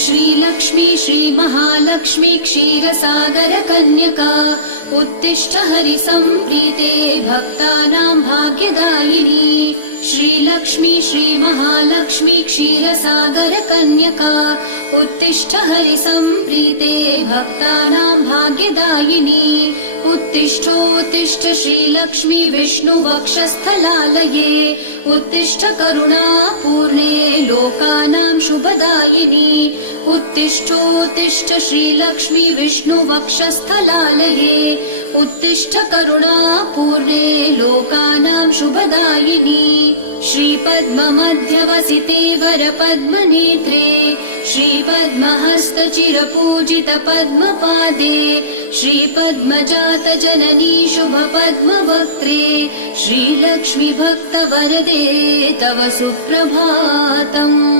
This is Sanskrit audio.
श्रीलक्ष्मी श्रीमहालक्ष्मी क्षीरसागर कन्यका उत्तिष्ठ हरिसम्प्रीते भक्तानां भाग्यदायिनी। श्रीलक्ष्मी श्रीमहालक्ष्मी क्षीरसागर कन्यका उत्तिष्ठ हरिसम्प्रीते भक्तानां भाग्यदायिनी। उत्तिष्ठोत्तिष्ठ श्रीलक्ष्मी विष्णुवक्षस्थलालये उत्तिष्ठ करुणापूर्णे लोकानां शुभदायिनी। उत्तिष्ठोत्तिष्ठ श्रीलक्ष्मी विष्णुवक्षस्थलालये उत्तिष्ठ करुणापूर्णे लोकानां शुभदायिनी। श्रीपद्ममध्यवसिते वरपद्मनेत्रे श्रीपद्महस्तचिरपूजित पद्मपादे श्रीपद्मजात जननी शुभपद्मवक्त्रे श्रीलक्ष्मी भक्तवरदे तव सुप्रभातम्।